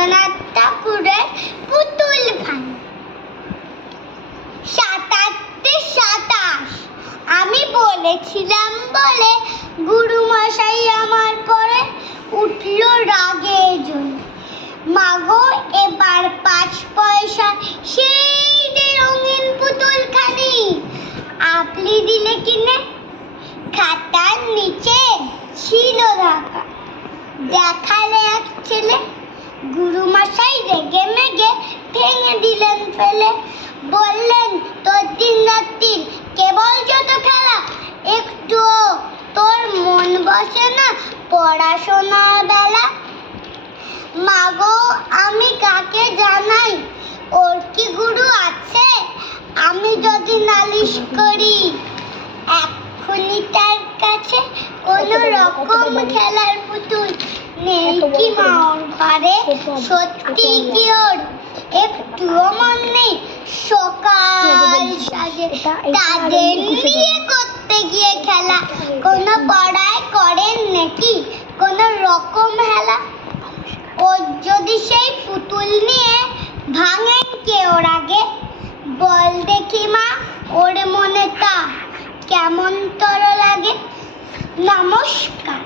রবীন্দ্রনাথ ঠাকুরের পুতুল ভাই। ৭-৮-২৭ আমি বলেছিলাম বলে গুরুমশাই আমার পরে উঠল রাগে জন্য। মাগো এবার ৫ পয়সা সেই যে রঙিন পুতুলখানি আপনি দিলে কিনে। খাতার নিচে ছিল ঢাকা, দেখালে এক ছেলে। গুরুমশাই রেগে মেগে ভেঙে দিলেন ফেলে। বললেন তোর দিন রাত্রির কেবল যত খেলা, একটুও তোর মন বসে না পড়াশোনার বেলা। মাগো আমি কাকে জানাই, ওর কি গুরু আছে? আমি যদি নালিশ করি এক্ষুনি তার কাছে কোনো রকম খেলার পুতুল নেই কি মা ওর ঘরে? সত্যি কি ওর একটুও মন নেই? সকাল সাজে তাদের নিয়ে করতে গিয়ে খেলা, কোনো পড়ায় করেন নাকি কোনো রকম হেলা? ও যদি সেই পুতুল নিয়ে ভাঙেন কে ওর আগে? বল দেখি মা ওর মনে তা কেমন তর লাগে। নমস্কার।